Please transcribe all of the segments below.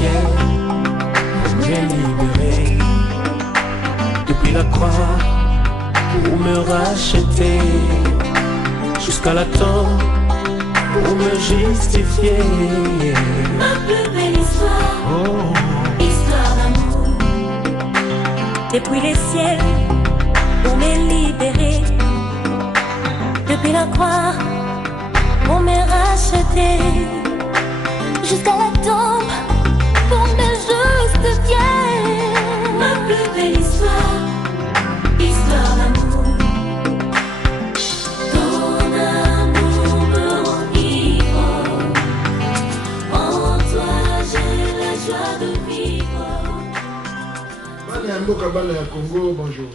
ciel pour me libérer. Depuis la croix pour me racheter, jusqu'à la tombe pour me justifier. Ma plus belle histoire, histoire d'amour. Depuis les ciels pour me libérer. Depuis la croix pour me racheter, jusqu'à la tombe pour me justifier. Ma plus belle histoire, histoire d'amour. Ton amour me rend libre. En toi j'ai la joie de vivre. Mboka bana ya Congo, bonjour.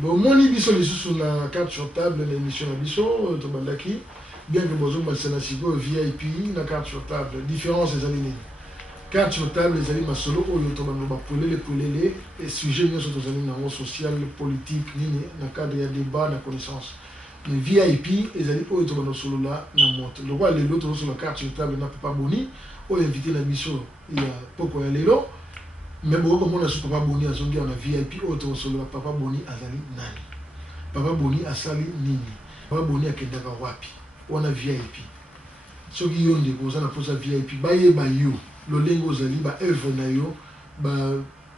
Bon, mon biso lisusu na carte sur table na émission na biso to bandaki bien que bozo masana sigo VIP na carte sur table différence les années. Carte sur table les années masolo oyo to bando ba polele et sujet nyoso to zali na social politique nini na cadre ya débat na connaissance. Mais VIP les années oyo to bando solo la na moto. Le roi lelo to sur la carte sur table na papa boni o invité na biso il y a poko ya lelo. Mais bon, comme on a su Papa Boni à son gars, on a VIP, autre solo, Papa Boni a sali nani. Papa Boni a sali nini. Papa Boni a kendaka wapi. On a VIP. Ce qui ont des causes, on a posé VIP. Baye bayo, le lingo zali, ba œuvre na yo, ba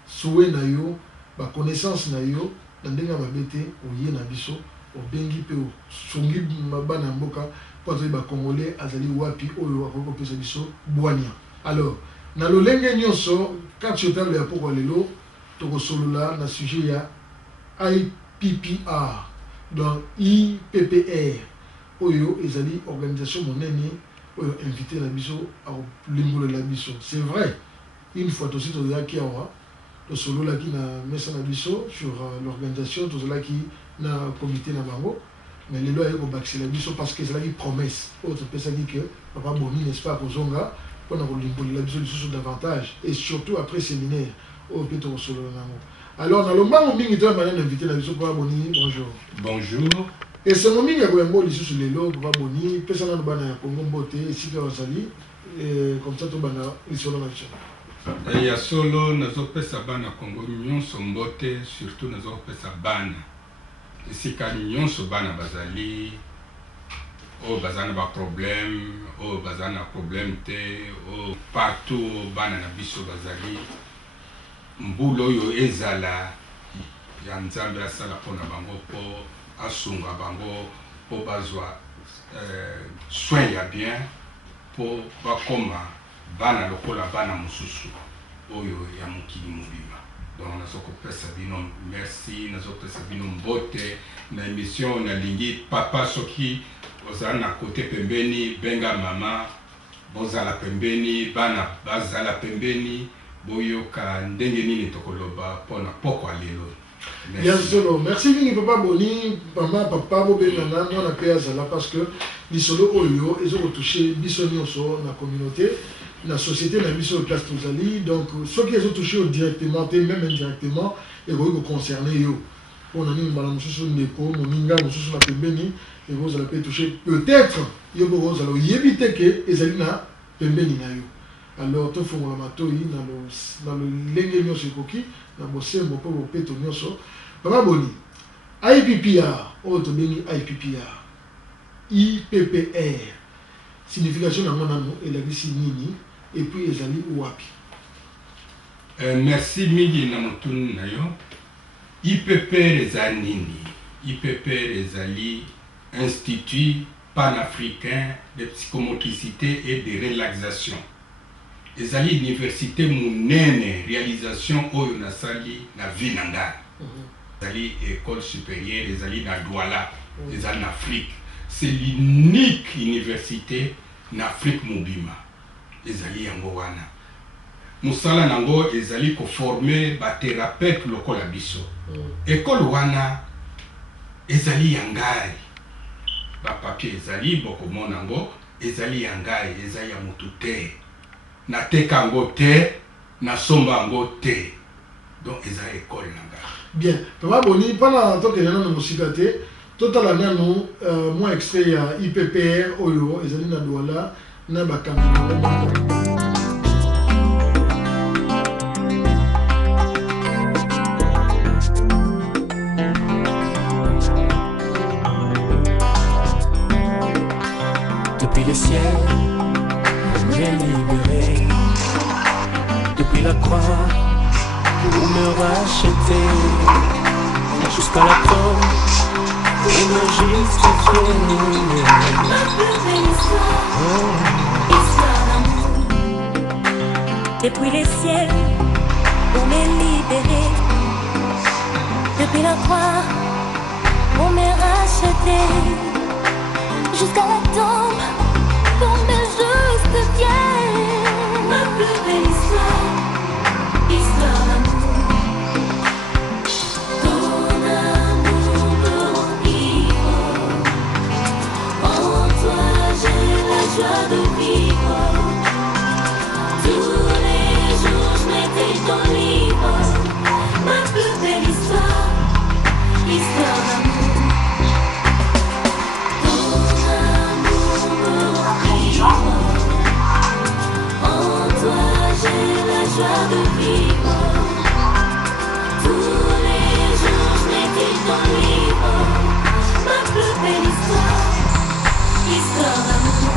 souhait na yo, ba connaissance na yo, nandenga mabete, ou ye na biso, ou bengi pe ou songi mabana mboka, pour ba congolais a sali wapi, ou yo akoko pesa biso, boania. Alors, na lolenge nyonso quand tu table ya poko lelo toko solola na sujet ya IPPR donc IPPR oyo ezali organisation monene oyo invité na biso a limbo la biso c'est vrai une fois aussi to ya ki awa to solola ki na mesa na biso sur l'organisation to solola ki na comité na bango mais lelo ayeko bakisi la biso parce que c'est là qui promesse autre personne dit que Papa Boni n'est-ce pas pour zonga on a la vision davantage et surtout après séminaire au Pétro Solo. Alors dans le moment où il a invité la vision pour Boni, bonjour. Bonjour. Et ce moment il y a un mot ici sur les lots pour Boni, personne n'a pas de Congo beauté ici que Rosali et comme ça tout bana ils sont dans la chaîne. Il y a solo nazo pesa bana Congo nyon sombote surtout nazo pesa bana. Ici quand nyon so bana bazali oh bazana ba problème oh bazana problème te oh partout bana na biso bazali mbulo yo ezala ya nzambe asala pona bango po asunga bango po bazwa soin ya bien po bakoma bana lokola bana mususu oyo ya mokili mobima. Donc nazo kopesa bino merci nazo kopesa bino mbote na émission na lingi papa soki bozala côté pembeni benga mama bozala pembeni bana bazala pembeni boyoka ndenge nini tokoloba pona poko lelo. Bien sûr, merci Vingi Papa Boni, maman, papa, Bobenana, non à Péazala parce que les solo oyo, ils ont touché bisonio sur la communauté, la société, la mission de place Touzali, donc ceux qui ont touché directement, même indirectement, ils vont concerner eux. On a mis Madame Soussou Neko, Moninga, Soussou la Pembeni, et vous allez toucher peut-être, vous allez éviter que les alina Pembeni na yo. Alors, tout le monde dans le lingue nyonso koki, dans le bosembo pour le péto nyonso. Papa Boni, IPPR, autre béni IPPR, IPPR, signification de mon nom, et la vie nini, et puis les alliés ouapi. Merci Migi Namotun Nayo. IPPR les Nini, IPPR les alliés, Institut panafricain de psychomotricité et de relaxation. Les alliés université Mounene, réalisation Oyo Nasali, la vie Nanda. Les alliés école supérieure, les alliés na Douala, les alliés en Afrique. C'est l'unique université en Afrique Mobima. Les alliés en Gowana. Moussala Nango, les alliés qui former ba thérapeute local abisso. École Wana, les alliés Yangai. Ba papier les alliés, beaucoup mon Nango, les alliés Yangai, les alliés Mutute. Na teka ngo te, na somba ngo te. Donc ils ont école nanga. Bien, Papa Boni, pendant que nous avons musicate, total année nous moi extrait à IPPR Oyo, ils ont na Douala, na Bakam. racheter jusqu'à la tombe pour me justifier. Ma plus belle histoire, histoire d'amour. Depuis les ciels, pour me libérer. Depuis la croix, pour me racheter. Jusqu'à la tombe, pour me justifier. Ma plus belle histoire, histoire d'amour. Ton amour me rend ivre. En toi j'ai la joie de vivre. Tous les jours je m'étais ton livre. Ma plus belle histoire, histoire d'amour. Ton amour me rend ivre. En toi j'ai la joie de vivre. Tous les jours je m'étais ton livre. Ma plus belle histoire, histoire d'amour.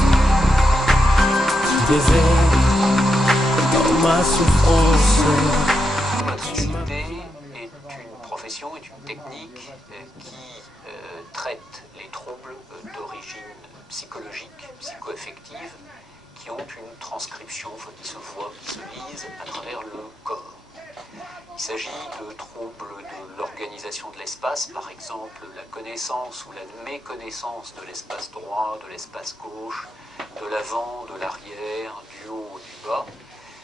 Du désert dans ma souffrance. La psychologie est une profession, est une technique qui traite les troubles d'origine psychologique, psycho-affective, qui ont une transcription, qui se voient, qui se lisent à travers le corps. Il s'agit de troubles de l'organisation de l'espace, par exemple la connaissance ou la méconnaissance de l'espace droit, de l'espace gauche, de l'avant, de l'arrière, du haut, du bas.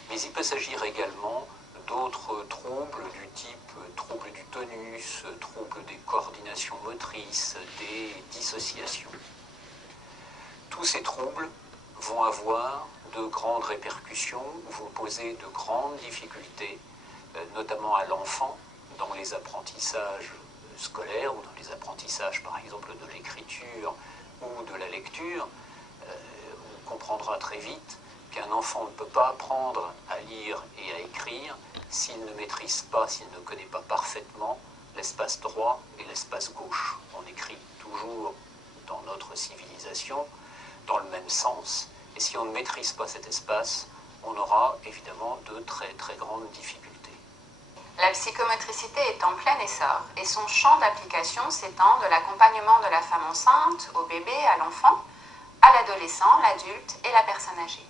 Mais il peut s'agir également d'autres troubles du type troubles du tonus, troubles des coordinations motrices, des dissociations. Tous ces troubles vont avoir de grandes répercussions, vont poser de grandes difficultés, notamment à l'enfant, dans les apprentissages scolaires ou dans les apprentissages par exemple de l'écriture ou de la lecture. On comprendra très vite qu'un enfant ne peut pas apprendre à lire et à écrire s'il ne maîtrise pas, s'il ne connaît pas parfaitement l'espace droit et l'espace gauche. On écrit toujours dans notre civilisation dans le même sens, et si on ne maîtrise pas cet espace, on aura évidemment de très très grandes difficultés. La psychomotricité est en plein essor et son champ d'application s'étend de l'accompagnement de la femme enceinte, au bébé, à l'enfant, à l'adolescent, l'adulte et la personne âgée.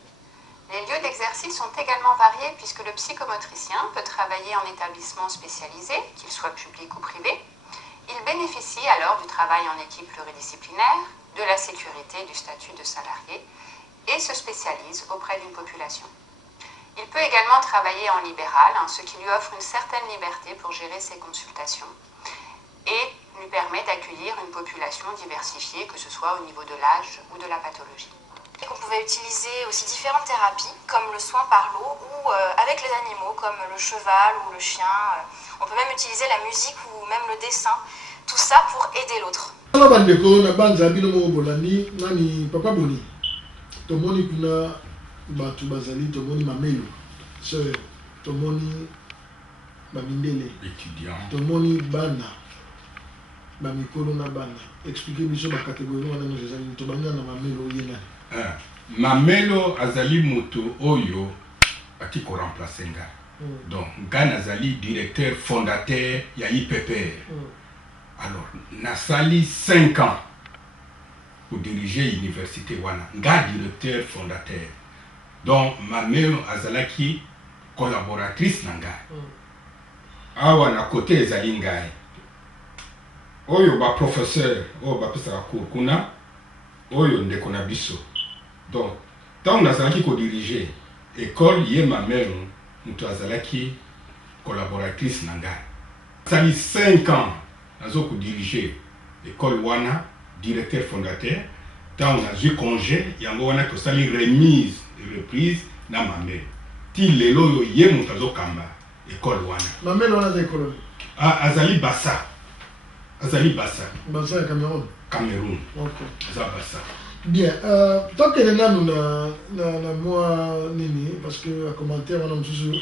Les lieux d'exercice sont également variés puisque le psychomotricien peut travailler en établissement spécialisé, qu'il soit public ou privé. Il bénéficie alors du travail en équipe pluridisciplinaire, de la sécurité du statut de salarié et se spécialise auprès d'une population. Il peut également travailler en libéral, ce qui lui offre une certaine liberté pour gérer ses consultations et lui permet d'accueillir une population diversifiée, que ce soit au niveau de l'âge ou de la pathologie. On pouvait utiliser aussi différentes thérapies, comme le soin par l'eau ou avec les animaux, comme le cheval ou le chien. On peut même utiliser la musique ou même le dessin, tout ça pour aider l'autre. Batu bazali tomoni mamelo sœur tomoni bamindele étudiant tomoni bana bamikolo na bana expliquer biso ba catégorie wana nous ezali to banya na mamelo yena mamelo azali moto oyo ati ko remplacer nga donc nga nazali directeur fondateur ya IPPR alors nasali 5 ans pour diriger l'université wana nga directeur fondateur. Donc ma mère azalaki collaboratrice nanga. Awa na côté ezali ngai. Oyo ba professeur, oyo ba pesa cours kuna, oyo ndeko na biso. Donc tant nazalaki ko diriger école ye ma mère muto azalaki collaboratrice nanga. Sali 5 ans nazo ko diriger école wana directeur fondateur. Tant on a eu congé, yango wana to sali remise et reprise na mamé. Ti lelo yo ye mutazo kamba école wana. Mamé wana za école. Ah azali Bassa. Azali Bassa. Bassa Cameroun. Cameroun. OK. Azali Bassa. Bien, tant que na moi nini parce que à commentaire on a toujours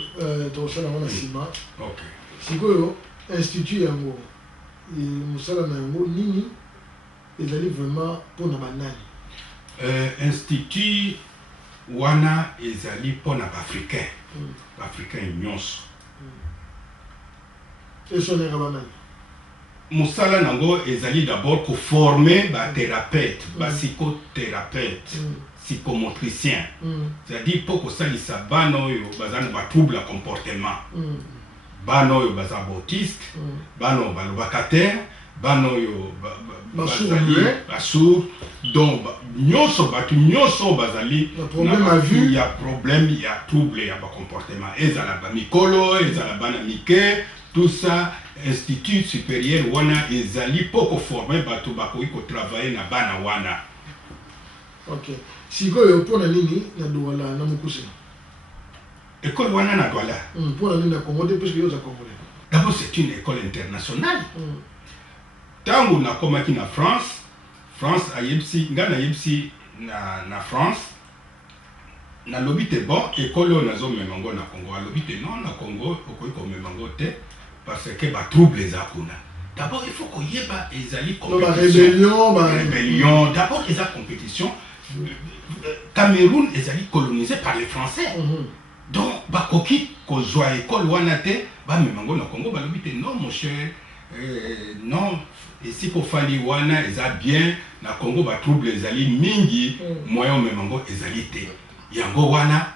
to sala wana sima. OK. Sikoyo institut yango. Et musala na yango nini ezali vraiment pour na banani. Institut wana ezali pona africain. Africain nyonso. Et son erreur. Moussala nango ezali d'abord ko former ba thérapeute, ba psychothérapeute, psychomotricien. C'est-à-dire pour que ça lisa bano yo bazana ba trouble comportement. Bano yo baza autiste, bano ba locataire, bano yo ba sourd. Donc nyoso batu nyoso bazali problème à vue, il y a problème, il y a trouble, il y a ba comportement. Ezala ba mikolo, ezala bana mike, tout ça. Institut supérieur wana ezali poko former bato bakoki ko travailler na bana wana. Ok. Sikoyo pona nini na Douala na Mukuse? École wana na Douala. Pona nini na Congo parce que yo za Congolais. D'abord c'est une école internationale. Tango na komaki na France, France ayebsi ngana yebsi na France. Na lobite bon école nazo memango na Congo, lobite non na Congo okoki ko memango te. Parce que les troubles les akuna. D'abord, il faut qu'il y ait des compétition. Rébellion. D'abord, il y a compétition. Cameroun est colonisé par les Français. Donc, bakoki ko joie école wanate, ba memango na Congo, ba lobite non mon cher, non. Et si ko fali wana eza bien na Congo ba trouble les ali mingi, moyen memango ezali te. Yango wana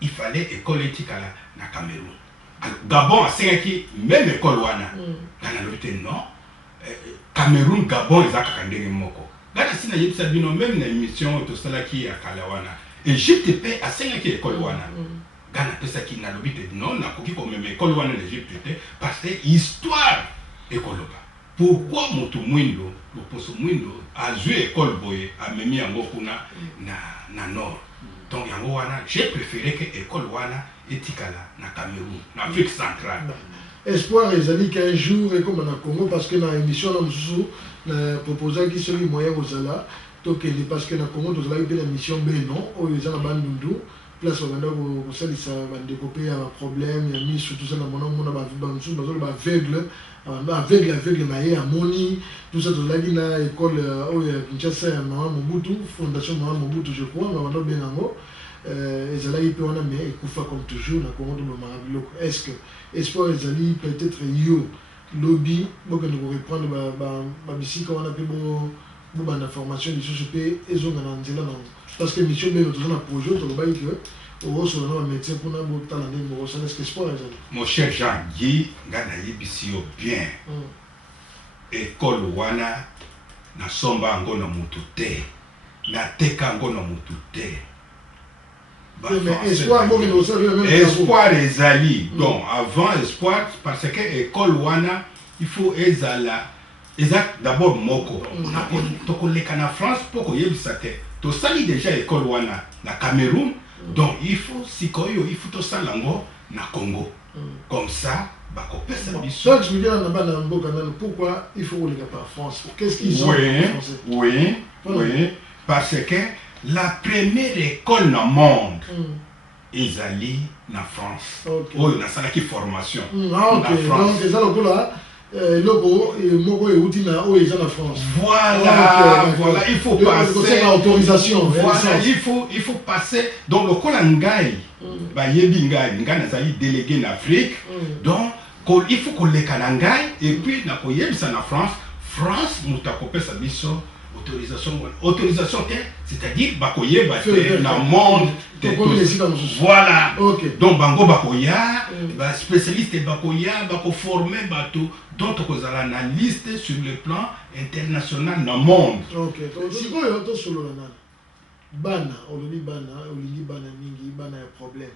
il fallait école etikala na Cameroun. Gabon a qui même école wana gana lobite non Cameroun Gabon ezaka ndenge moko gana sina yebisa bino même na émission to sala ki ya kala wana Égypte pe a qui école wana gana pesa ki na lobite non na koki ko même école wana l'Égypte te parce que histoire ekoloba pourquoi moto mwindo loposo mwindo a joué école boye a memi yango kuna na nord. Donc yango wana j'ai préféré que école wana etikala na Cameroun, na Afrique centrale. Espoir ezali qu'un jour et comme na Congo parce que na émission na mususu na proposer qui soli moyen ozala tokende parce que na Congo tozala pe na mission non o ezala bandundu place obanda ko salisa bandécoper un problème ya mis surtout ça na mona ba mususu bazolo ba aveugle na ye amoni tout ça tozala na école o ya Kinshasa ya Mama Mobutu, fondation Mama Mobutu je crois na bando benango. Ezali pe wana mais ekufa comme toujours na Congo de Marabiloko. Est-ce que espoir ezali peut-être yo lobby boka de reprendre ba bisika wana pe bo bana formation lisusu pe ezonga na nzela na parce que mission be notre na projet to ba que au so na métier pour na bo tala ndenge bo so est-ce que espoir ezali. Mon cher Jean Guy ngana yebisi yo bien. École wana na somba ngo na mutu te. Na teka ngo na mutu te. Espoir ezali donc avant espoir parce que école wana il faut ezala d'abord moko tokoleka na France pour koyebisa te to sali déjà école wana na Cameroun donc il faut sikoyo il faut to salango na Congo comme ça bakopesa biso. Donc je me dis na bana mboka nana pourquoi il faut koleka par France, qu'est-ce qu'ils ont oui parce que la première école dans le monde est allée en France. Oh, il y a une formation. Donc, c'est ça le logo et moko et outina o ils en France. Voilà, voilà, il faut passer l'autorisation. Voilà, il faut passer donc le kolangai ba yebi ngai ngana zali délégué en Afrique. Donc il faut qu'on les kanangai et puis na ko yebisa na France mutakopesa biso autorisation c'est-à-dire bakoye bate na monde voilà donc bango bakoya ba spécialiste bakoya bako former bato donc kozala na liste sur le plan international na monde. OK sikoyo to solo na bana oloni bana mingi bana ya problème.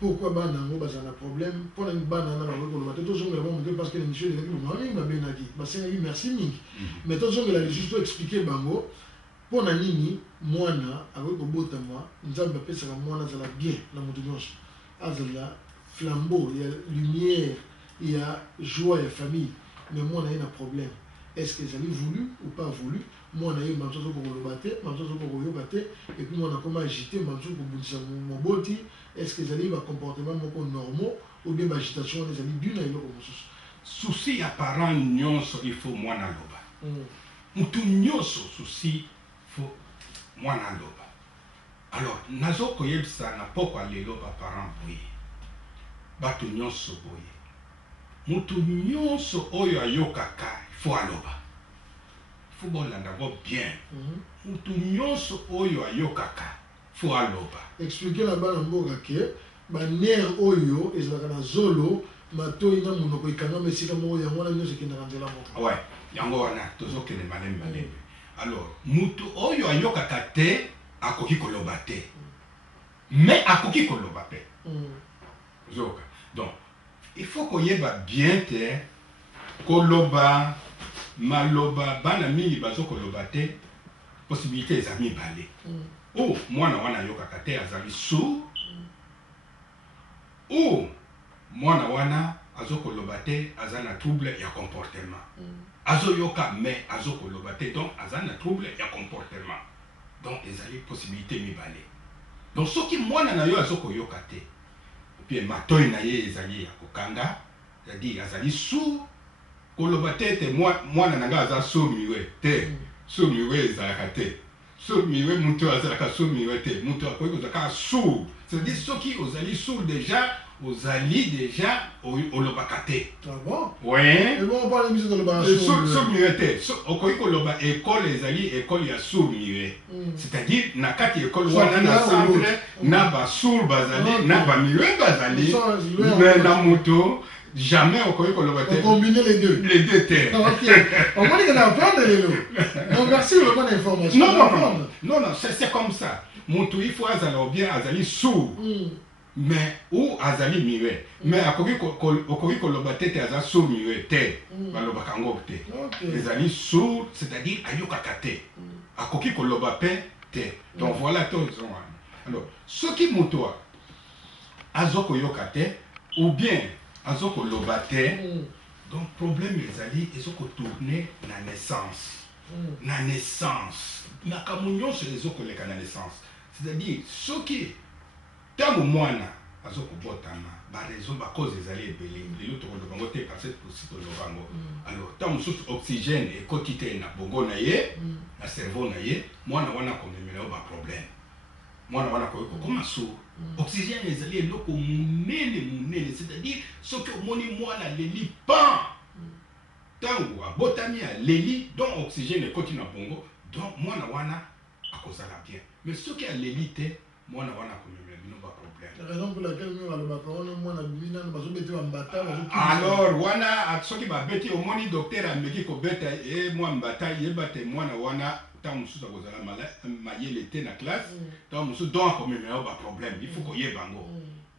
Pourquoi bana ngo bazana problème pour na bana na ba ko bato to zonga ba parce que l'émission est là ba benaki ba sengi merci mingi mais to zonga la juste expliquer bango pour na nini mwana avec ko bota moi nzamba pesa ka mwana zala bien na mutu nyonso azala flambeau il y a lumière il y a joie et famille mais mwana il y a un problème. Est-ce que j'avais voulu ou pas voulu moi na yo manzo ko lo baté manzo ko yo baté et puis moi na comment agiter manzo ko bundisa mon boti. Est-ce que j'allais un comportement normaux ou bien l'agitation des amis d'une et l'autre? Souci apparent nyonso il faut moi na loba. Mutu nyonso souci faut moi na loba. Alors nazo koyebisa na poko lelo ba parent boye. Bato nyonso boye. mutu nyonso oyo ayokaka faut aloba faut bolanda ngo bien mutu nyonso oyo ayokaka faut aloba expliquer la bana mboka ke baner oyo ezalaka na zolo matoi na monoko ikanga mesika moko yango wana nyonso ekendaka nzela moko ouais yango wana tozokende malemi malemi alors mutu oyo ayokaka te akoki koloba te mais akoki koloba pe zoka donc il faut koyeba bien te koloba maloba bana mingi bazokoloba te possibilité eza mibale o mwana wana ayokaka te azali sourd o mwana wana azokoloba te aza na trouble ya comportement azoyoka mais azokoloba te donc aza na trouble ya comportement donc ezali possibilité mibale donc soki mwana na yo azokoyoka te puis matoi na ye ezali ya kokanga c'est-à-dire azali sourd koloba te te mwana na nga aza sourd miwe te sourd miwe ezalaka te sourd miwe mutu azalaka sourd miwe te mutu akoki kozalaka sourd c'est-à-dire soki ozali sourd déjà ozali déjà olobaka te. Ah bon? Oui. Et bon on parle de mise de l'obéissance. Sourd miwe te okoki koloba école ezali école ya sourd miwe c'est-à-dire na kati école wana na centre na ba sourd bazali na ba miwe bazali mais na moto jamais okoki koloba te. On combine les deux. Les deux terres. Ok. On va dire qu'on apprend de l'élo. Donc merci pour la bonne information. Non, c'est comme ça. Moto il faut azala ou bien azali sourd. Mais ou azali miwe mais akoki koloba te te aza sourd miwe te balobaka ngo te ezali sourd c'est-à-dire ayokaka te akoki koloba pe te donc voilà tout alors soki moto azokoyoka te ou bien azokoloba te donc problème ezali ezokotourne na naissance makambo nyonso ezokoleka na naissance c'est-à-dire soki ntango mwana azokobotama baraison bakoze ezali ebele lelo tokoloba ngo te parce que aussi toloba ngo alors ntango mosusu oxygène ekoti te na bongo na ye na cerveau na ye mwana wana komemela yo baproblème mwana wana koki kokoma sourd oxygène ezali eloko monene c'est-à-dire soki omoni mwana leli pan ntango abotami aleli donc oxygène ekoti na bongo donc mwana wana akozala bien mais soki aleli te mwana wana komemela bino baproblème raison pour laquelle nous alobaka wana mwana bina bazobeti bambata alors wana soki babeti omoni docteur ameki kobeta mwa mbata yeba te mwana wana ntango mosusu akozala mayele te na classe ntango mosusu donc akomemela yo baproblème il faut koyeba yango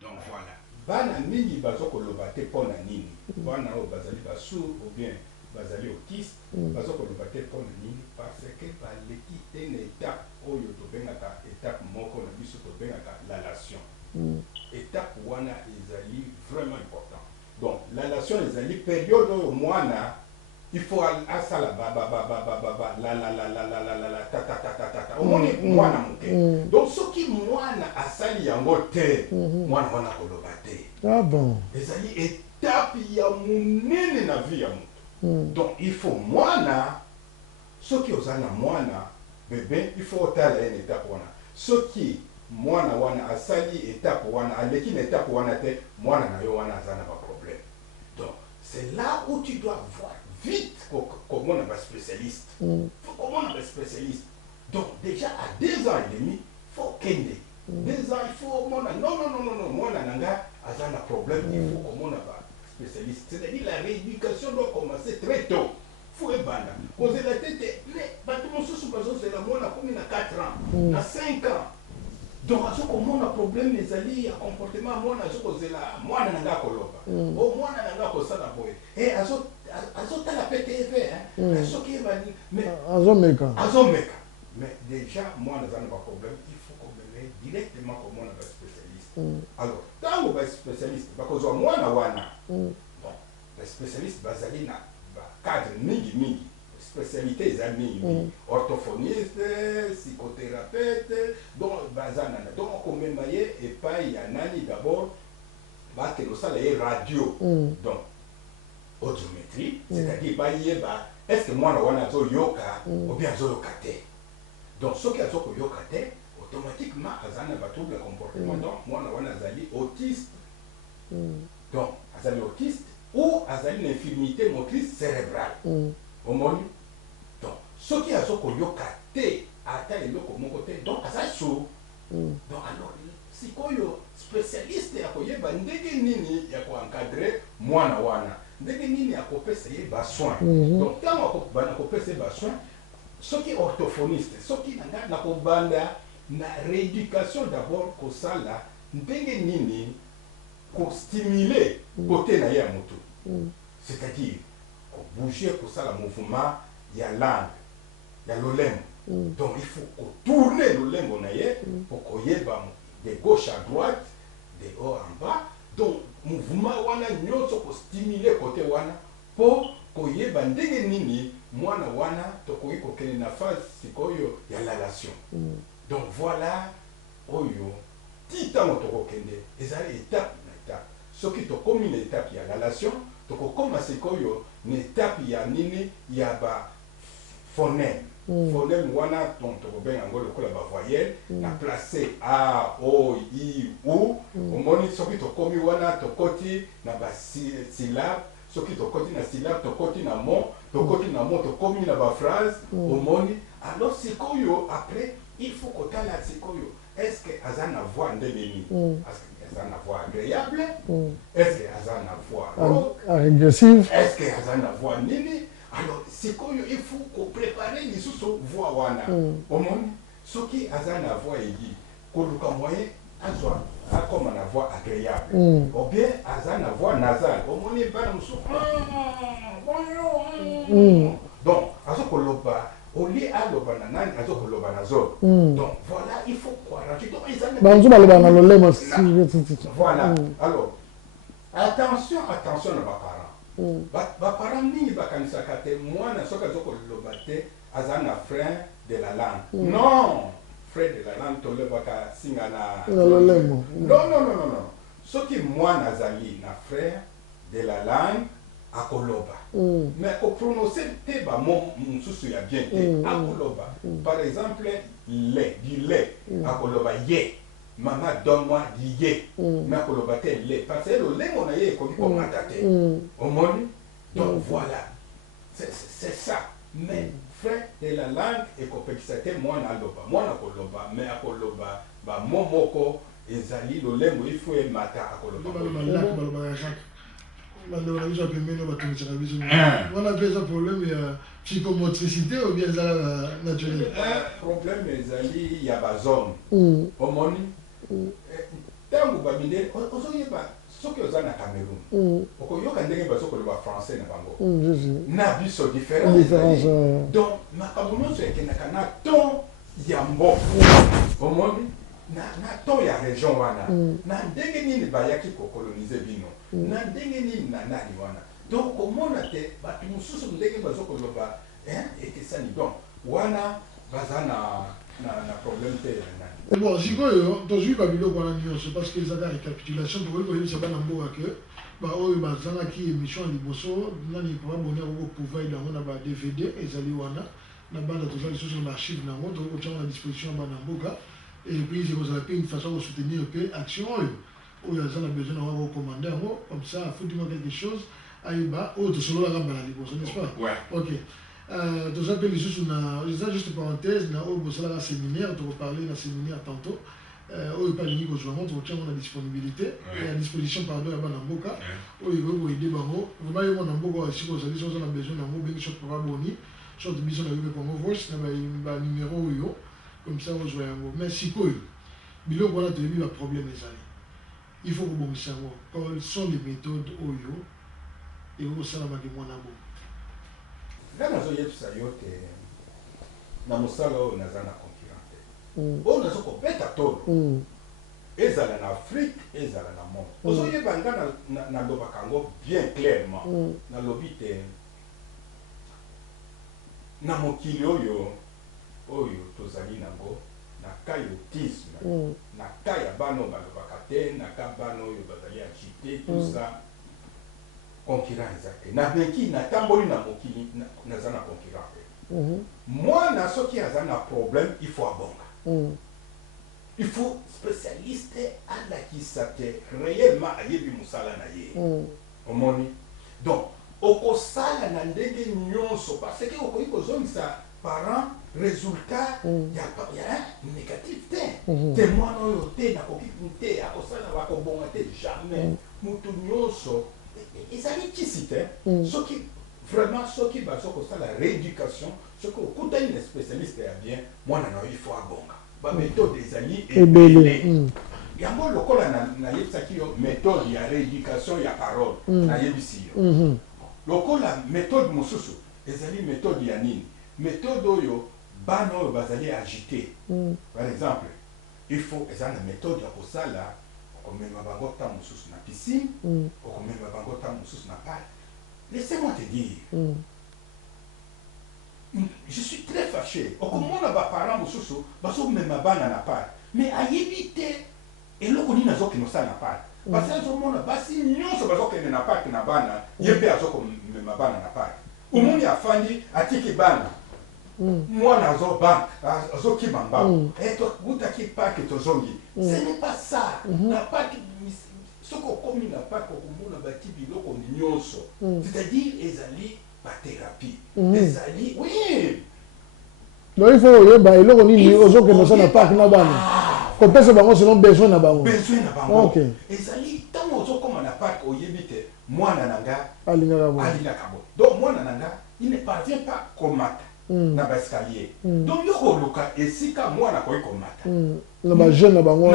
donc voilà bana mingi bazokoloba te mpo na nini bana oyo bazali basourd ou bien bazali autiste bazokoloba te mpo na nini parce que baleki te na étape oyo tobengaka étape moko na biso tobengaka lalation étape wana ezali vraiment important donc lalation ezali période oyo mwana il faut asala la ta omoni mwana moke donc soki mwana asali yango te mwana wana koloba te ezali étape ya monene na vie ya moto donc il faut mwana soki oza na mwana bébé il faut otala ye na étape wana soki mwana wana asali étape wana aleki na étape wana te mwana na yo wana aza na baproblème donc c'est là où tu dois voir vite comment on va spécialiste. Comment on va spécialiste. Donc déjà à 2 ans et demi, il faut kende. 2 ans, il faut non, moi nanga a un problème, il faut comment on va spécialiste. C'est-à-dire la rééducation doit commencer très tôt. Il faut ébanda. Poser la tête, mais tout le monde c'est la moi on a 4 ans, à 5 ans. Donc comment on a problème les alliés à comportement moi na nanga koloba. Au moi nanga kosala boy. Et azotala PTV soki ebani mais azomeka mais déjà moi naza na baproblème il faut qu'on mene directement comme on a spécialiste alors ntango baspécialiste bakozwa mwana wana bon baspécialiste bazali na bacadre mingi spécialité eza mingi orthophoniste psychothérapeute donc bazanana donc okomema ye epai ya nani d'abord bakende osala ye radio donc audiométrie, c'est-à-dire est-ce que moi je yoka ou bien je yoka te. Donc ce qui est yoka te, automatiquement azana va trouble comportement donc moi je suis autiste. Donc azali autiste ou azali une infirmité motrice cérébrale. Omoni. Donc, ce qui a ce koyoka te ata eloko moko te, donc azali so. Donc alors sikoyo spécialiste ya koyeba ndenge nini ya koencadrer mwana wana. Ndenge nini ya kopesa ye ba soin. Donc tant bana kopesa ba soin, ce qui orthophoniste, ce qui na kobanda na rééducation d'abord kosala ndenge nini ko stimuler côté na ya moto. C'est-à-dire ko bouger kosala mouvement ya langue, ya lolemo. Donc il faut tourner l'olembo na ye pour koyeba de gauche à droite, de haut en bas. Donc mouvement wana nyonso ko stimuler côté wana pour koyeba ndenge nini mwana wana tokoki kokende na phase sikoyo ya lalation. Donc voilà oyo titango tokokende ezali étape na étape. Soki tokomi na étape ya lalation tokokoma sikoyo na étape ya nini ya ba phonème. Phonème wana donc tokobenga ngo lokola ba voyelle na placer a o i u. Omoni soki tokomi wana tokoti na ba syllabe, soki tokoti na syllabe tokoti na mot, tokoti na mot tokomi na ba phrase. Omoni alors sikoyo après il faut kotala sikoyo est-ce que azana voix ndenge nini? Est-ce que azana voix agréable? Est-ce que azana voix agressive? Est-ce que azana voix nini? Alors sikoyo il faut ko préparer lisusu voix wana. Omoni soki azana voix egi koluka moyen azwa comme na voix agréable. Ou bien azana voix nasale. Omoni bana musu. Donc azokoloba oli aloba na nani azokoloba nazo. Donc voilà, il faut croire. Donc voilà. Alors attention na baparents. Baparents nini bakanisaka te mwana soki azokoloba te azana frein de la langue. Non, frein de la langue tolobaka singa na lolemo. Non. Soki mwana azali na frein de la langue akoloba. Mais au prononcer te ba mot mususu ya bien te akoloba. Par exemple lait, du lait akoloba ye. Maman donne-moi du ye. Mais akoloba te lait parce que le lait on a ye koki komata te. Omoni. Donc voilà. C'est ça. Mais frère de la langue et kopekisa te mwana aloba. Mwana akoloba mais akoloba ba mot moko ezali le lait il faut e mata akoloba. On a besoin de problème de psychomotricité ou bien ça naturel? Problème ezali ya ba zone. Omoni. Tango ba binde ozoyeba soki ozana Cameroun. Okoyoka ndenge bazokoloba français na bango. Na biso différence. Donc makambo nyonso ekendaka na ton ya mboka. Omoni. Na ton ya région wana. Na ndenge nini bayaki kokolonize bino. Na ndenge nini na nani wana. Donc komona te batu mususu ndenge bazokoloba ekesani. Donc wana bazana na problème te nani. Bon, sikoyo tozwi ba biloko wana nyonso parce que ezaka récapitulation pour koyebisa bana mboka ke oyo bazalaki émission liboso nani babone pouvoir yango na ba DVD ezali wana na banda tozali lisusu na archive nango tokotia na disposition ya bana mboka. Et puis c'est une façon de soutenir un peu l'action où il y a besoin d'avoir recommandé comme ça, foutez-moi quelque chose aïba autre solo la gamba n'est-ce pas? Ouais. Ok. Tout ça juste parenthèse na au bossala séminaire tu reparler na séminaire tantôt où pas ni ko joindre tu tiens la disponibilité et à disposition pardon ya bana mboka où il veut aider bango vraiment yo na mboka si ko zali so na besoin na mo bien shot pour boni shot biso na yo ko mo voice na ba numéro yo. Comme ça, on joue un mot. Mais si quoi, il y a un problème. Il faut que vous sachiez quelles sont les méthodes Oyo et vous savez que moi n'abo. Là, nous avons tout ça. Nous avons ça là, nous avons concurrent. On a ce qu'on peut attendre. Ils sont en Afrique, ils sont en monde. Nous avons le Bakango bien clairement. Dans l'obité, dans mon kilo oyo tozali nango na kai autisme na kai ya bano balobaka te na ka bano oyo bazali agité tout ça concurrence te na benki na tamboli na mokili naza na concurrence mwana soki aza na problème il faut abonga il faut spécialiste alakisa te réellement ayebi mosala na ye omoni Donc, okosala na ndenge nyonso parce que okoki kozongisa parent résultat ya négatif te mwana oyo te nakoki te akosala bakobonga te jamais mutu nyonso ezali kisi te soki vraiment soki bazokosala rééducation soki okutani na spécialiste ya bien mwana na yo il faut abonga baméthode ezali ebele yango lokola nayebisaki yo méthode ya rééducation ya parole nayebisi yo lokola méthode mosusu ezali méthode ya nini méthode oyo bana oyo bazali agité par exemple il faut eza na méthode ya kosala okomema bango ntango mosusu na piscine okomema bango ntango mosusu na parc. Laissez-moi te dire je suis très fâché okomona baparent mosusu bazomema bana na parc mais ayebi te eloko nini azokende osala na parc parce que azomona basi nyonso bazokende na parc na bana ye mpe azokomema bana na parc omoni afandi atiki bana mwana azokima mbao butaki parc tozongi ce n'est pas ça na parc soki okomi na parc okomona bati biloko nyonso c'est-à-dire ezali bathérapie ezali oui donc il faut oyeba eloko nini ozokende osala na parc na bana kopesa bango selon besoin na bango ezali ntango ozokoma na parc oyebi te mwana na nga alingaka boye donc mwana na nga il ne parvient pas komata na baescalier donc yo koluka esika mwana koyi komata na bajeune na bango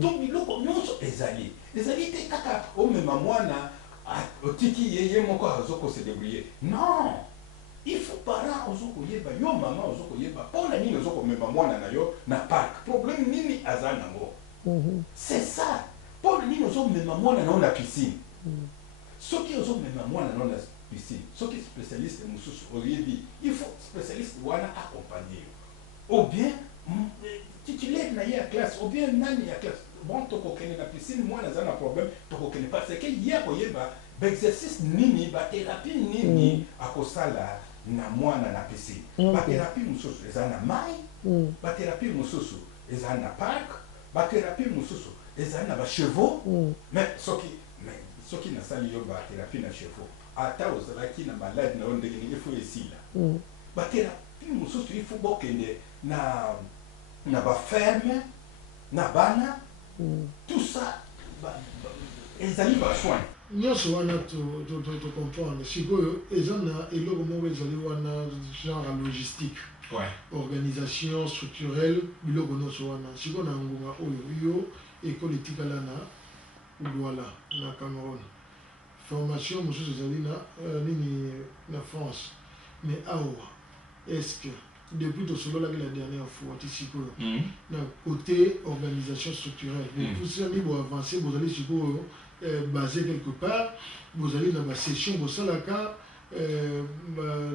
donc biloko nyonso ezali te kaka omema mwana otiki ye moko azokose débrouiller non il faut parent ozokoyeba yo mama ozokoyeba mpona nini ozokomema mwana na yo na parc problème nini aza nango c'est ça mpona nini ozomema mwana na yo na piscine soki ozomema mwana na yo na piscine soki spécialiste mosusu oyebi il faut spécialiste wana accompagner yo ou bien titulaire na ye ya classe ou bien nani ya classe bon tokokende na piscine mwana aza na problème tokokende parce que ye akoyeba baexercice nini bathérapie nini akosala na mwana na piscine bathérapie mosusu eza na mai bathérapie mosusu eza na parc bathérapie mosusu eza na bachevaux mais soki nasali yo bathérapie na chevaux ata ozalaki na malade na yo ndenge nini ifo esila bathérapie mosusu ifo bokende na baferme na bana tout ça ezali basoin nyonso wana tocomprendre sikoyo eza na eloko moko ezali wana genre logistique organisation structurelle biloko nyonso wana sikoyo na ngonga oyo yo ekole etikala na Douala na Cameroun formation mosusu ezali na nini na France mais awa est-ce que depuis tosololaki la dernière fois ti sikoyo na côté organisation structurelle bopusani boavancer bozali sikoyo basé quelque part bozali na basession bosalaka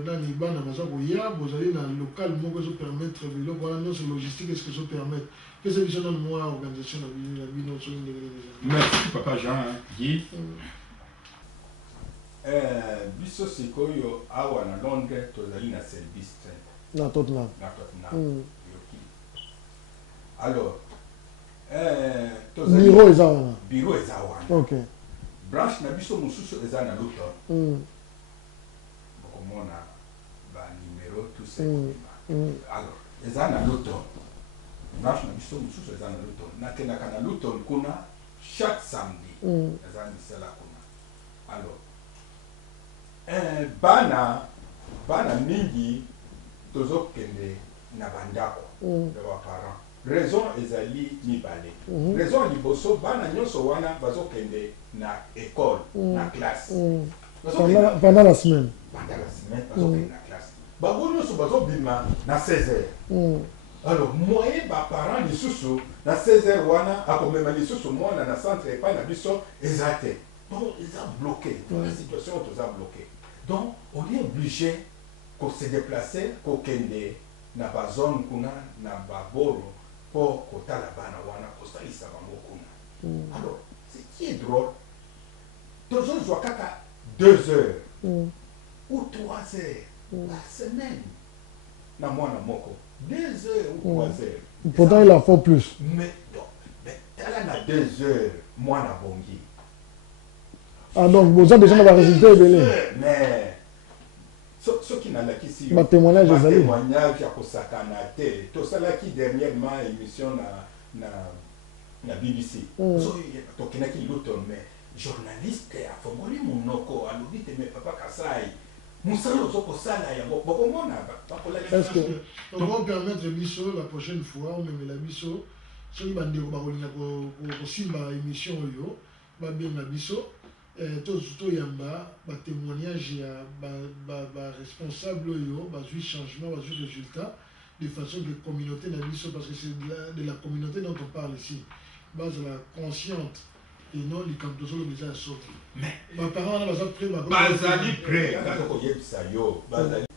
nani bana baza koya bozali na local moko ezopermettre biloko wana nyonso logistique est-ce que ezopermettre pesa biso nano mwa organisation na bino soki ndenge nini merci papa Jean Guy biso sikoyo awa na Londres tozali na service center na Tottenham alors bureau eza wana ok branche na biso mosusu eza na Luton bokomona banimero tout ça alors eza na Luton branche na biso mosusu eza na Luton nakendaka na Luton kuna chaque samedi eza misala kuna alors bana mingi tozokende na bandako ya baparent raison ezali mibale raison liboso bana nyonso wana bazokende na école na classe pendant la semaine bazokende na classe bango nyonso bazobima na 16h alors moyen baparent lisusu na 16h wana akomema lisusu mwana na centre epai na biso eza te donc eza bloqué la situation toza bloqué donc on est obligé ko se déplacer ko kende na bazone kuna na baboro pour kotala bana wana kosalisa bango kuna alors ce qui est drôle tozozwa kaka 2 heures ou 3 heures la semaine na mwana moko 2 heures ou 3 heures pourtant il en faut plus mais tala na 2 heures mwana bongi Ah donc vous avez déjà des résultats mais ce qui n'a pas ici ma témoignage à Kosakana tout ça là qui dernièrement émission na BBC so to kinaki luton mais journaliste a fongoli monoko alobite mais papa Kasai musalo zoko sala ya bokomona bakola est-ce que on va permettre biso la prochaine fois on met la biso so ibande ko bakolinga ko simba émission yo ba bien na biso to yamba ba témoignage ya ba responsable yo ba ju changement ba ju résultat de façon que communauté na biso parce que c'est de la communauté dont on parle ici base la consciente et non les camps de solo déjà sorti mais mes parents là bazali prêt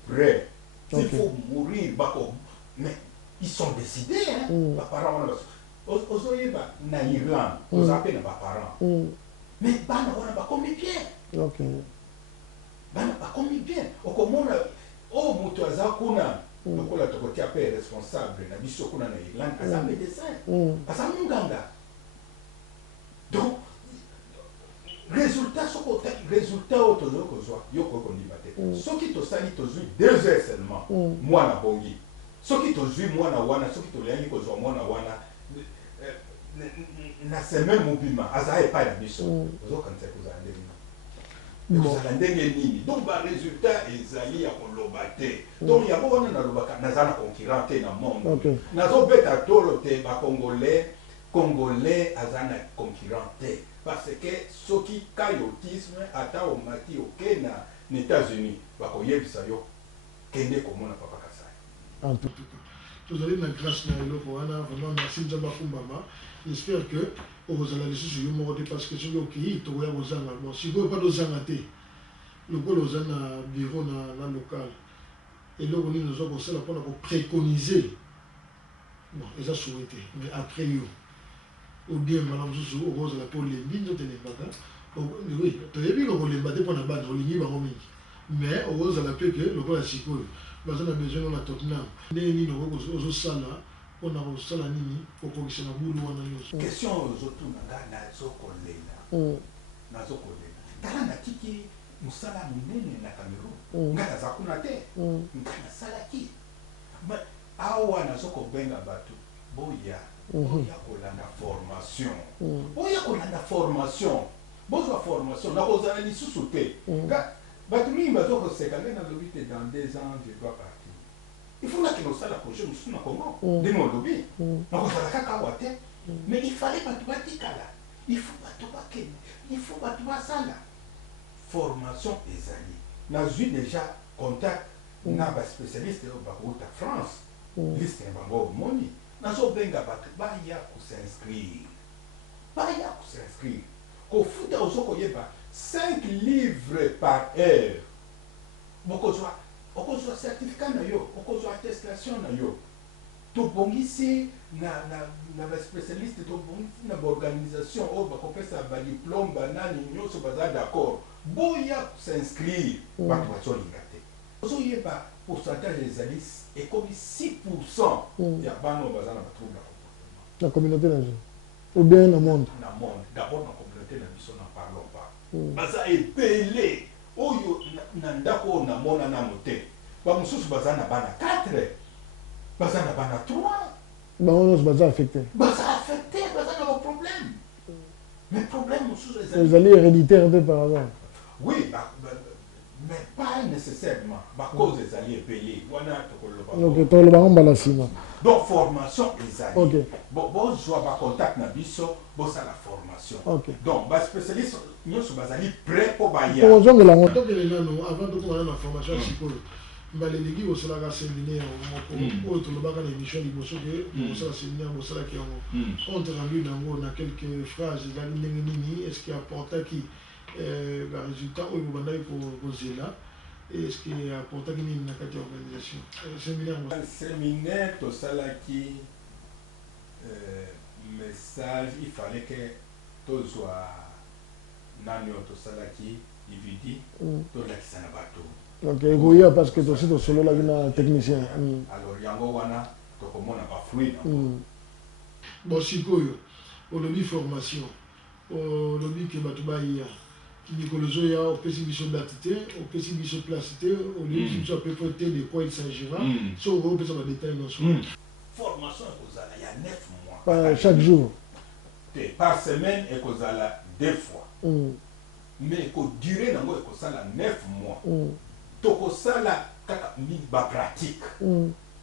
prêt il faut mourir bako mais ils sont décidés hein mes parents ozoyeba na Irlande aux appels na parents mais bana wana ba commis bien OK bana ba commis bien okomona mutu aza kuna lokola tokotia pe responsable na biso kuna na Irlande aza médecin aza munganga donc résultat autozokozwa yoko kondima te soki tosali tozwi 2 heures seulement mwana bongi soki tozwi mwana wana soki toleyangi kozwa mwana wana na semaine mobima aza epai na biso ozokanisa kozala ndenge kozala ndenge nini donc barésultat ezali ya koloba te donc yango wana nalobaka naza na concurrent te na monde nazobeta tolo te congolais aza na concurrent te parce que soki kai autisme ata omati oke na États-Unis bakoyebisa yo kende komona papa Kasai en tout cas tozali na grâce na eloko wana vraiment merci nzamba kumbama j'espère que ozala lisusu yo moko te parce que soki okei tokoya kozanga bon sikoyo pa tozanga te lokola oza na bureau na local eloko nini oza kosala mpona kopréconiser bon eza souhaité mais après yo ou bien madame mosusu okozala mpe olembi nzoto elembaka oui toyebi kokolemba te mpona bana olingi bango mingi mais okozala mpe ke lokola sikoyo baza na besoin na Tottenham ndenge nini ozosala mpona kosala nini kokokisa na bulu wana nyonso question ozotuna nga nazokolela tala natiki mosala monene na Cameroun nga naza kuna te nga nasalaki awa nazokobenga bato boya kolanda formation bozwa formation nakozala lisusu te bato mingi bazokoseka nde nalobi te dans 2 ans je dois partir il faut nakende osala projet mosusu na Congo ndenge olobi nakozala kaka awa te mais il fallait bato batikala il faut bato bakende il faut bato basala formation ezali nazwi déjà contact na baspécialiste oyo bakouta France liste na bango omoni nazobenga bato baya kos'inscrire kofuta ozokoyeba 5 livres par heure okozwa certificat na yo okozwa attestation na yo tobongisi na baspécialiste tobongisi na baorganisation oyo bakopesa badiplôme banani nyonso baza d'accord boya kos'inscrire bato bazolinga te ozoyeba pourcentage ezali ekomi 6% ya bana oyo baza na batrouble ya comportement na communauté na biso ou bien na monde d'abord na communauté na biso na parlons pas baza ebele oyo na ndako oyo namona nano te bamosusu baza na bana 4 baza na bana 3 bango nyonso baza affecté baza na baproblème mais problème mosusu ezali héréditaire te par hasard oui mais pas nécessairement cause ezali ebele wana tolobango mbala nsima donc formation ezali bozwa bacontact na biso bosala formation donc baspécialiste nyonso bazali prêt mpo baya ozongela yango tokele nano avant tokomana na formation ya sikoyo mbala elingi bosalaka séminaire moko oyo tolobaka na émission liboso ke bosala séminaire bosalaki yango compte rendu nango na quelques phrases ezali ndenge nini est ce que apportaki barésultat oyo bobandaki kozela est ce que apportaki nini na kati ya organisation séminaire tosalaki message il fallait que tozwa nani oyo tosalaki dividi tolakisa na bato ekoya parce que tosi tosololaki na technicien alors yango wana tokomona bafruit nango bon sikoyo olobi formation olobi ke bato baya Nicolas Zoya, au Pessimiste Blatité, au Pessimiste Placité, au lieu de peut côté de quoi il s'agira, sur le peut avoir détail dans son. Formation il y a 9 mois. Chaque jour. Par semaine, il y a 2 fois. Mais il durée dans le 9 mois. Donc ça la pratique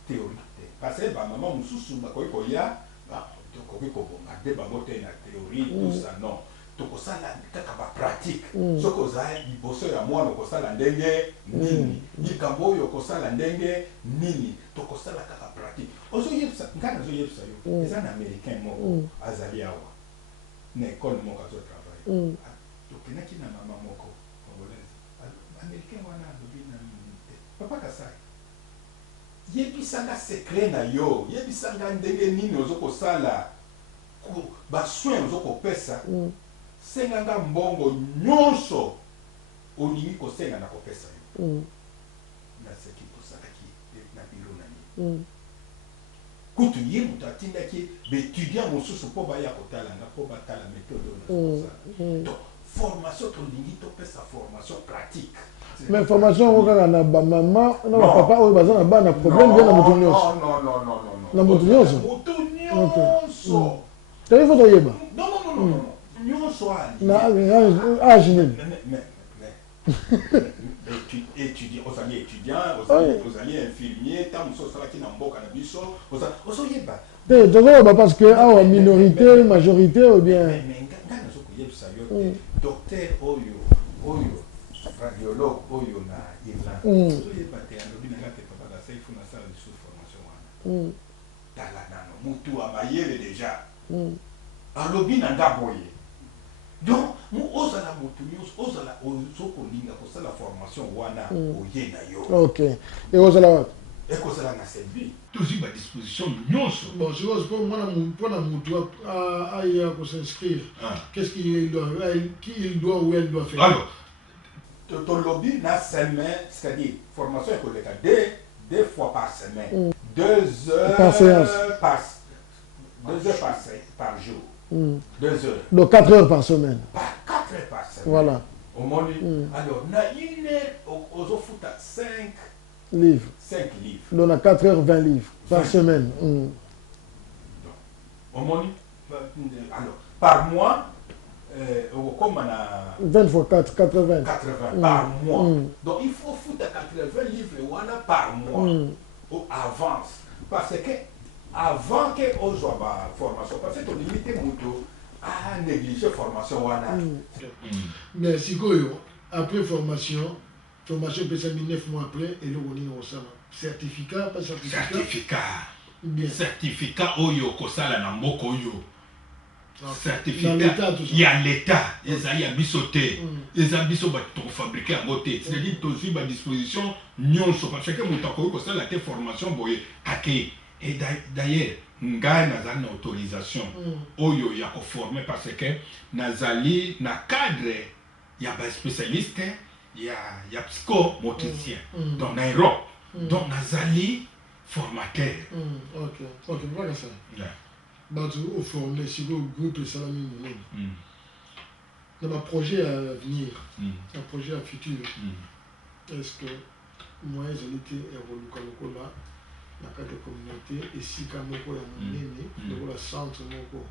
théorique. Parce que maman mususu bakoy ya ba donc ko bombarder ba moté na théorie tout ça non. Donc ça la kaka pratique. Soko za liboso ya mwana ko sala ndenge nini. Likambo yo ko sala ndenge nini. Donc ça la kaka pratique. Ozo yebsa ngana zo yebsa yo. Les américains moko azali awa. Na école moko zo travail. Donc naki na mama moko congolaise. Américain wana dobina minute. Papa kasai. Yebisanga secret na yo, yebisanga ndenge nini ozoko sala ku ba soin ozoko pesa. Senganga mbongo nyonso olingi ko senga na ko pesa yo. Na seki ko sala ki na biro na ni. Kutu yemu tatinda ki be étudiant mosusu po ba ya ko tala nga po ba tala méthode na ça. Donc formation to lingi to pesa formation pratique. Mais formation au cas na maman na papa o baza na bana problème bien na mutunyoso. Non. Na mutunyoso. Mutunyoso. Tell faut yeba. Non. Nyonso ali. Na âge nini. Étudiant, aux alliés étudiants, aux alliés infirmiers, tant que ça qui n'a pas de biso, aux yeba. Parce que ah minorité, majorité ou bien. Mais quand nous ça docteur oyo radiologue oyo na Irlande. Aux yeba te alobi na te papa la sai funa sala de sous formation wana. Tala nano mutu abayele déjà. Alobi na ngaboye. Donc, nous osons la montagneuse, osons la ozokolinga pour ça la formation wana oye na yo. Ok. Et osons la. Et qu'on s'en a servi. Toujours à disposition nyonso. Bon, je suppose pour moi la moto à y s'inscrire. Qu'est-ce qu'il doit ou elle doit faire? Alors, ton lobby na semaine, c'est-à-dire formation école deux fois par semaine, 2 heures par séance, par jour. 2 heures. Donc 4 heures par semaine. 4 heures par semaine. Voilà. Au moins, alors, na une heure, aux autres 5 livres. 5 livres. Donc on a 4 heures 20 livres par semaine. Donc, au moins, alors, par mois, comme on a 20 fois 4, 80. 80 par mois. Donc il faut foutre 80 livres par mois. Avance. Parce que avant que on soit la formation, parce que limite moto à négliger formation wana. Mais si après formation peut s'amener 9 mois après et le on est au certificat, pas certificat. Bien. Certificat oyo kosala na mboko oyo. Certificat. Il y a l'État. Il y a bisoté. Il y a bisoté pour fabriquer à côté. C'est-à-dire que tu as à disposition nyonso parce que mon takoyo kosala la formation boye ake. Et d'ailleurs, ngai nazali na autorisation oyo ya ko former parce que nazali na cadre ya ba spécialiste ya psychomotricien donc na Europe. Donc nazali formateur. OK, voilà ça. Batu au former si le groupe Salami Moulin. Dans un projet à venir, un projet à futur. Est-ce que moi j'ai été évolué là dans la communauté et si quand moko ya monene dans le centre moko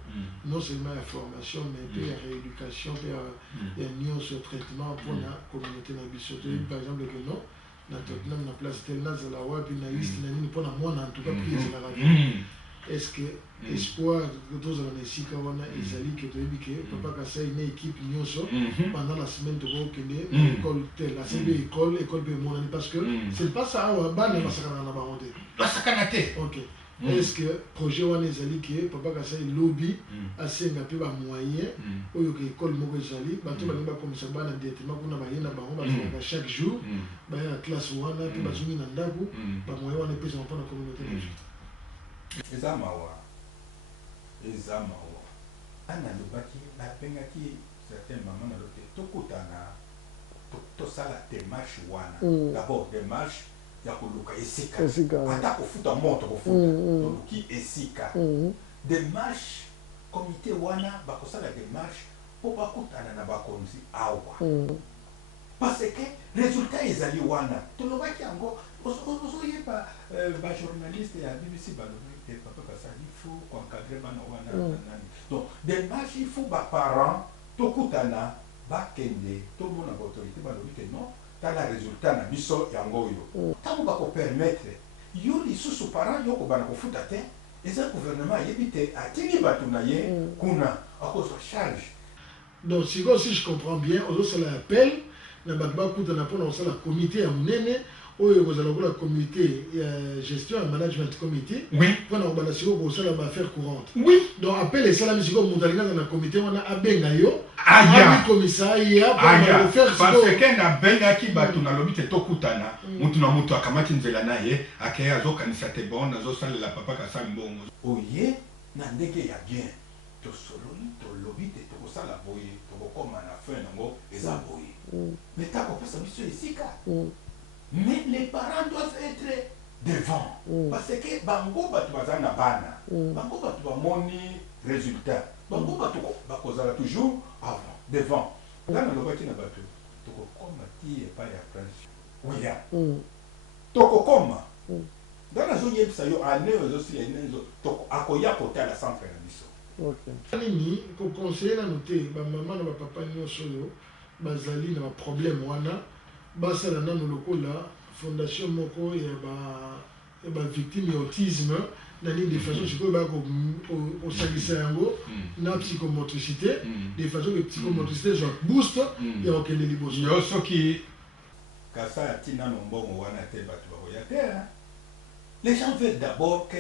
non seulement la formation mais puis la rééducation puis il y a nyonso traitement pour la communauté na biso par exemple que non na Tottenham na place telle za la wa puis na liste na nini pour na mwana en tout cas prise na la vie. Est-ce que espoir que tous on a ici quand on a ezali que tu dis que papa Kassa une équipe nyonso pendant la semaine tu vas kende école telle la CB école be mon parce que c'est pas ça on va na sakana na baronde la sakana te. OK. Est-ce que projet on ezali que papa Kassa lobby asenga pe ba moyen oyo que école moko ezali ba to ba comme ça ba na directement kuna ba yena ba on ba chaque jour ba ya classe wana pe ba zungi na ndaku ba moyen wana pe pour la communauté. Ezamawa. Ana lobaki apengaki certaines mamans na lote tokutana to sala démarche wana. D'abord démarche ya koluka esika. Ata kofuta moto kofuta. Ki esika. Démarche comité wana bakosala démarche po bakutana na bakonzi awa parce que résultat ezali wana tolobaki yango ozoyeba bajournaliste ya BBC balobi papa Kasali il faut encadrer bana wana nani donc démarche il faut baparent tokutana bakende tomona baautorité balobi ke non tala résultat na biso yango oyo ntango bakopermettre yo lisusu parent yo kobana kofuta te eza gouvernement ayebi te atiki bato na ye kuna akozwa charge. Donc si je comprends bien ozosala appel na bato bakutana mpona kosala comité ya monene oyo ekozala kola comité ya gestion ya management comité mpona kobanda sikoyo kosala baaffaire courante. Donc appel esalami sikoyo moto alingi aza na comité wana abenga yo abikomisa ya parce que nabengaki bato nalobi te tokutana mutu na mutu akamati nzela na ye akeye azokanisa te bon azosalela papa Kasali mbongo oye na ndenge ya bien tosololi tolobi te tokosala boye tokokoma na fin nango eza boye mais takopesa biso esika. Mais les parents doivent être devant. Parce que bango batu baza na bana. Bango batu bamoni résultat. Bango batu bakozala toujours avant, devant. Là na lobaki na batu. Tokokoma ti epa ya France. Oui. Tokokoma. Dans la zone yebisa yo ane ozosi enenzo toko akoya kotala centre na biso. OK. Nini ko conseiller na noter ba maman na ba papa nyonso yo bazali na problème wana. Basala nano lokola fondation moko ya ba victime ya autisme nani de façon sikoyo bako osangisa yango na psychomotricité de façon que psychomotricité soit boost ya okende liboso yo soki kasa atina no mbongo wana te bato bakoya te. Les gens veulent d'abord que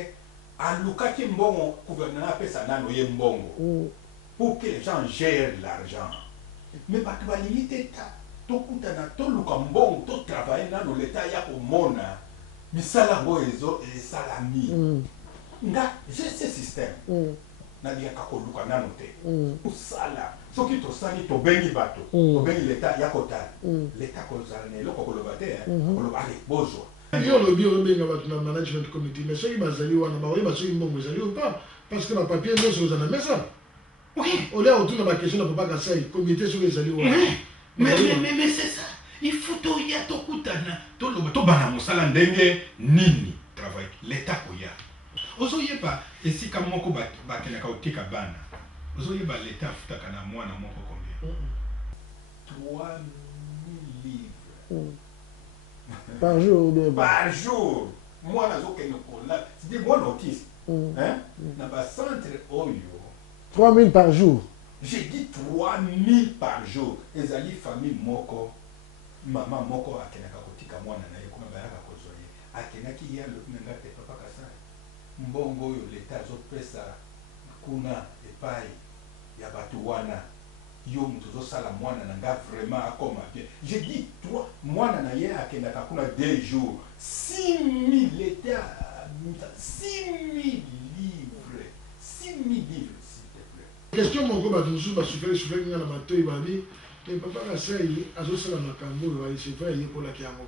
alukaki mbongo gouvernement apesa nano ye mbongo pour que les gens gèrent l'argent mais bato balimite ta tokutana toluka mbongo to travailler nano l'état ya komona misala ngo ezo esalami nga j'ai ce système naliaka koluka nano te osala soki tosali tobengi bato tobengi l'état ya kotala l'état kozala na eloko koloba te koloba ale bozwa yo lobi obenga bato na management committee mais soki bazali wana baoyeba soki mbongo ezali ou pas parce que bapapier nyonso oza na mesa olia otuna bakestion na papa Kasali comité soki ezali wana. Mais c'est ça. Il faut to ya to kutana to loba to bana musala ndenge nini travail l'état koya. Ozo yeba esika moko bakena ka otika bana. Ozo yeba l'état futaka na mwana moko combien? 3000 livres. Par jour de par jour. Moi na zo keno kola. C'est des bons autiste. Hein? Na ba centre oyo. 3000 par jour. J'ai dit 3000 par jour. Ezali famille moko, maman moko akenaka kotika mwana na ye kuna bayaka kozoye. Akenaki ya lobinanga te papa Kasali. Mbongo yo l'état zo pesa kuna epai ya batu wana. Yo mtu zo sala mwana nanga vraiment akoma bien. J'ai dit 3 mwana na ye akenaka kuna 2 jours. 6000 l'état 6000 livres. 6000 livres. Question moko bato mosusu basufeli nga na matoi babi mais papa Kasali azosala makambo oyo baesefa eyekolaki yango.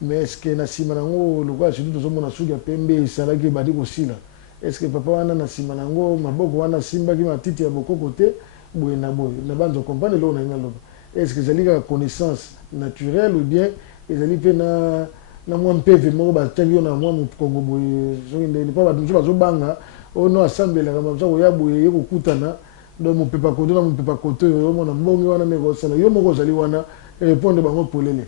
Mais est-ce que na nsima nango lokola surtout tozomona suki ya pembe esalaki ebandi kosila est-ce que papa wana na nsima nango maboko wana asimbaki matiti ya bokoko te boye na boye na banzo comprendre eloko na ngai naloba est-ce que ezali kaka connaissance naturelle ou bien ezali mpe na mwa mpeve moko batiaki yo na mwa mokongo boye soki ndeni mpo bato mosusu bazobanga ono asambelaka mamusa koya boye ye kokutana donc mopepa kote na mopepa kote oyo omona mbonge wana nde kosala yo moko ozali wana répondre bango polele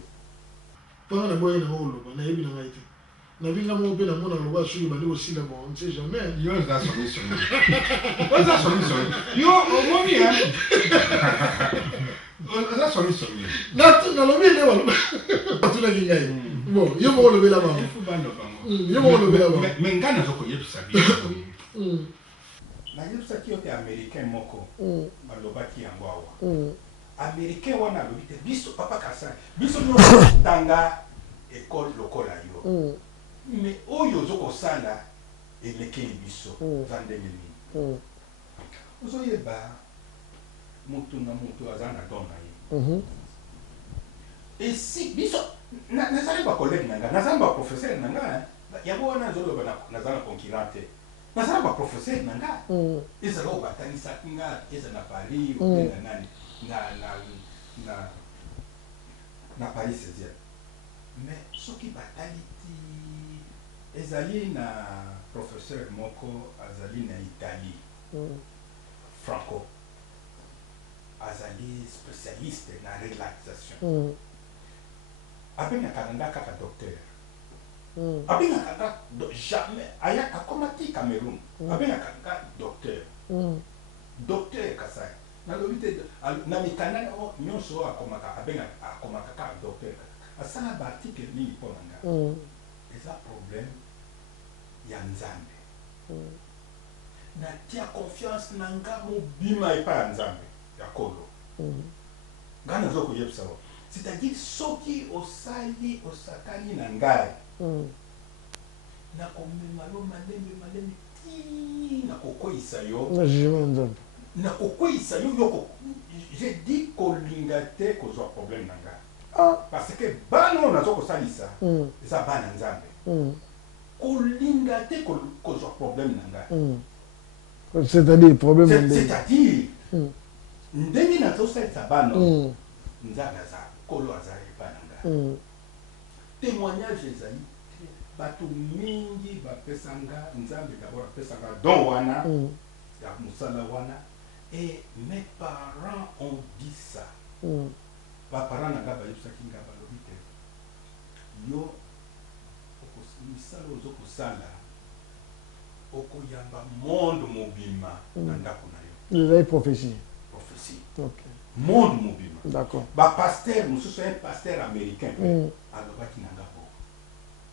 mpona na boye nango koloba nayebi na ngai te nabinga moko mpe namona loba soki bandi kosila bon on sait jamais yo oza solution oza solution yo omoni oza solution nalobi nde baloba batunaki ngai bon yo moko olobela bango yo moko olobela bango mais ngai nazokoyebisa biso nayebisaki yo te américain moko balobaki yango awa américain wana alobi te biso papa Kasali biso nyonso tanga école lokola yo mais oyo ozokosala elekeli biso za ndenge nini ozoyeba mutu na mutu aza na don na ye esi biso nazali bacollègue na nga nazali baprofesseur na nga yango wana nazoloba naza na concurrent te Nasala ba professeur nanga. Eza lo batani sakinga eza na Paris ou na nani na Paris 16e. Mais soki batali ti ezali na professeur moko azali na Italie. Franco. Azali spécialiste na relaxation. Abenga kananga kaka docteur. Abenga kananga jamais aya akomati Cameroun. Abenga kananga docteur. Docteur Kasai. Na lobite na mikana nyonso akomaka abenga akomaka ka docteur. Asana ba article ni ponanga. Eza problème ya Nzambe. Na tia confiance nanga mobima epa Nzambe ya kolo. Ngana zoko yebisa wa. C'est-à-dire soki osali osakani na ngai. Na komema lo malemi ti na kokoisa yo. Na jima Nzambe. Na kokoisa yo yoko. J'ai dit kolinga te kozwa problème na ngai. Parce que bano na zoko salisa. Eza bana Nzambe. Kolinga te kozwa problème na ngai. C'est-à-dire problème. C'est-à-dire ndenge na tosalisa bano. Nzambe aza kolo azali bananga. Témoignage ezali bato mingi bapesanga Nzambe d'abord apesanga don wana ya musala wana et mes parents ont dit ça. Ba parents nanga bayebisaki nga balobi te yo misala ozokosala okoyamba monde mobima na ndako na yo. Vous avez prophétie. Prophétie. Ok. Monde mobile. D'accord. Ba pasteur, nous sommes un pasteur américain. Alors qui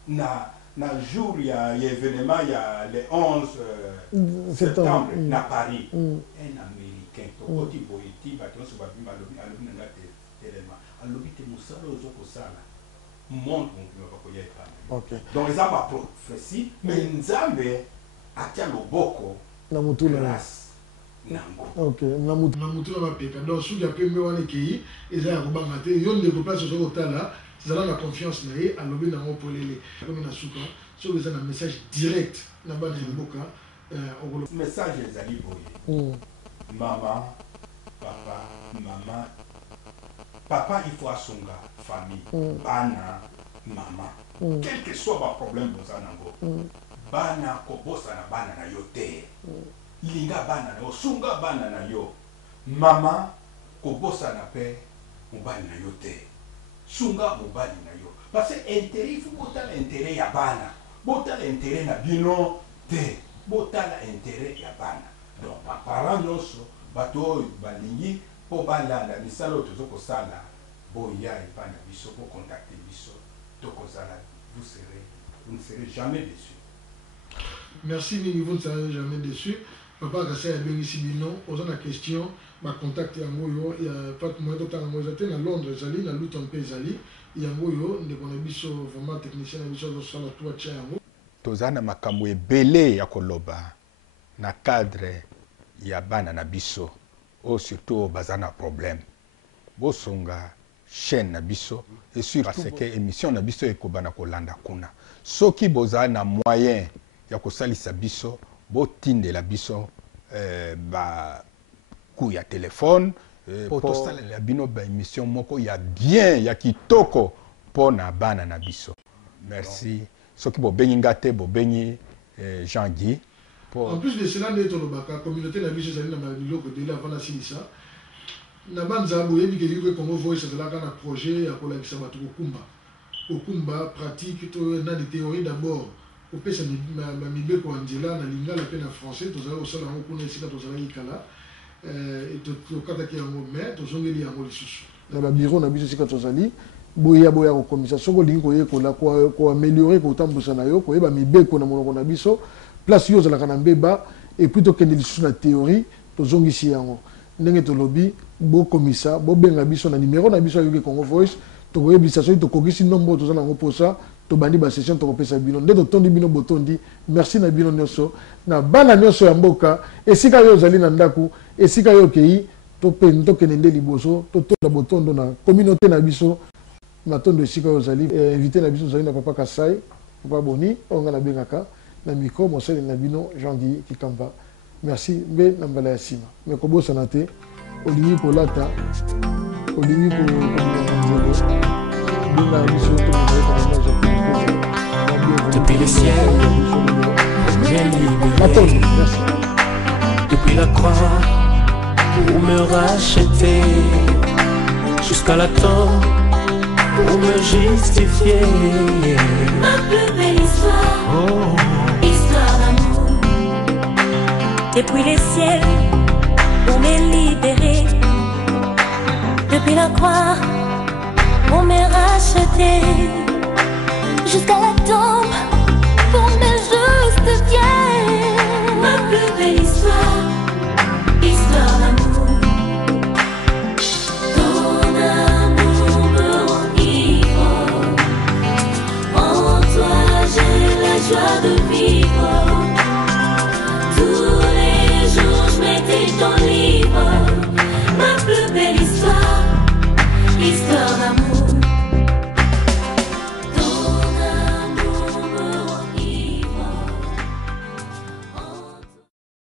n'a pas na jour il y a événement il y a le 11 septembre na Paris. Un américain to koti boiti ba to so ba bima lobi na élément. Alors qui te musala ozoko sala. Monde mobile ba ko yepa. OK. Donc ils ont ma prophétie mais Nzambe atia loboko na mutula. Ok, na mutu na mapeka. Donc sous ya pembe wana kei eza ya kobanga te yo ndeko place zo kotala zala na confiance na ye alobi na ngo polele comme na suka so eza na message direct na bana ya mboka okolo message ezali boye. Maman, papa il faut asunga famille bana maman quel que soit ba problème boza nango bana kobosa na bana na yo te. Linga bana na yo sunga bana na yo mama kobosa na pe mobali na yo te sunga mobali na yo parce que intérêt il faut botala intérêt ya bana botala intérêt na bino te botala intérêt ya bana donc parents nyonso bato balingi po balanda misala tozoko sala boya epana biso po contacter biso tokozala vous ne serez jamais déçus. Merci Nini, vous ne serez jamais déçus. Papa Kasai a bien ici bino, aux la question, ma contact yango il y a pas de moyen de temps moi j'étais à Londres, j'allais dans Luton Pays j'allais, yango yo ne connais biso vraiment technicien biso de sala toi tcha yango. Tozana makambo ebele ya koloba na cadre ya bana na biso o surtout bazana problème. Bosonga chaîne na biso et surtout parce que émission na biso ekobana kolanda kuna. Soki bozana moyen ya kosalisa biso botindela biso ba ku ya téléphone pour la bino ba émission moko ya bien ya kitoko pona bana na biso. Merci. Soki bo beninga te bo beni Jean-Guy. En plus de cela ne tolobaka communauté na biso zali na biloko de la vana silisa. Na banza boyebi ke yuko Congo Voice de la kana projet ya kolakisa bato kokumba pratique to na de théorie d'abord. Au pesa mibeko anjela na lingala pe na français tozala osala ngo kuna esika tozala ikala tokataki yango mais tozongeli yango lisusu na ba bureau na biso esika tozali boya kokomisa soko lingi koyekola ko améliorer kotambusa na yo koyeba mibeko na monoko na biso place yo ozalaka na mbeba et puis tokende lisusu na théorie tozongisi yango ndenge tolobi bokomisa bobenga biso na numéro na biso ayoki Congo Voice tokoyebisa soki tokokisi nombo tozala yango posa tobandi ba session tokopesa bino nde totondi bino botondi merci na bino nyonso na bana nyonso ya mboka esika yo ozali na ndaku esika yo okei tokende nde liboso totonda botondo na communauté na biso matondo esika yo ozali invité na biso ozali na papa Kasai papa Boni onga na bengaka na micro mosali na bino Jean-Guy Kikamba. Merci mbe na mbala ya sima me kobosana te olingi kolata olingi kolinga nzelo binga biso depuis le ciel bien libéré, depuis la croix pour me racheter, jusqu'à la tombe pour me justifier. Ma plus belle histoire, histoire d'amour. Depuis les ciels pour me libérer, depuis la croix pour me racheter, jusqu'à la tombe pour me justifier. Ma plus belle histoire, histoire d'amour. Ton amour me rend ivre, en toi j'ai la joie de vivre. Tous les jours je m'étais ton livre. Ma plus belle histoire, histoire d'amour.